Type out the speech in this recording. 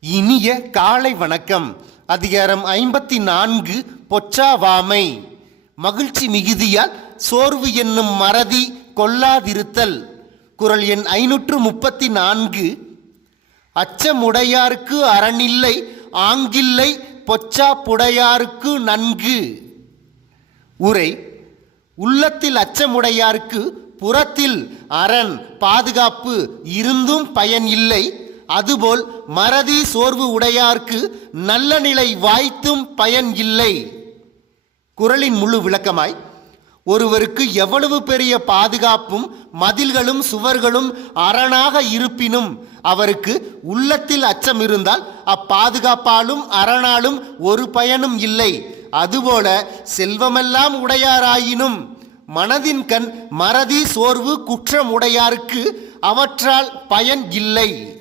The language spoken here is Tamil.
இனிய காலை வணக்கம். அதிகாரம் ஐம்பத்தி நான்கு பொச்சாவாமை மகிழ்ச்சி மிகுதியால் சோர்வு என்னும் மறதி கொள்ளாதிருத்தல். குரல் எண் ஐநூற்று முப்பத்தி நான்கு அச்சமுடையார்க்கு அறனில்லை ஆங்கில்லை பொச்சா புடையாருக்கு நன்கு. உரை உள்ளத்தில் அச்சமுடையார்க்கு புறத்தில் அரண் பாதுகாப்பு இருந்தும் பயன் இல்லை அதுபோல் மறதி சோர்வு உடையார்க்கு நல்ல நிலை வாய்த்தும் பயன் இல்லை. குரலின் முழு விளக்கமாய் ஒருவருக்கு எவ்வளவு பெரிய பாதுகாப்பும் மதில்களும் சுவர்களும் அரணாக இருப்பினும் அவருக்கு உள்ளத்தில் அச்சம் இருந்தால் அப்பாதுகாப்பாலும் அரணாலும் ஒரு பயனும் இல்லை. அதுபோல செல்வமெல்லாம் உடையாராயினும் மனதின் கண் மறதி சோர்வு குற்றம் உடையாருக்கு அவற்றால் பயன் இல்லை.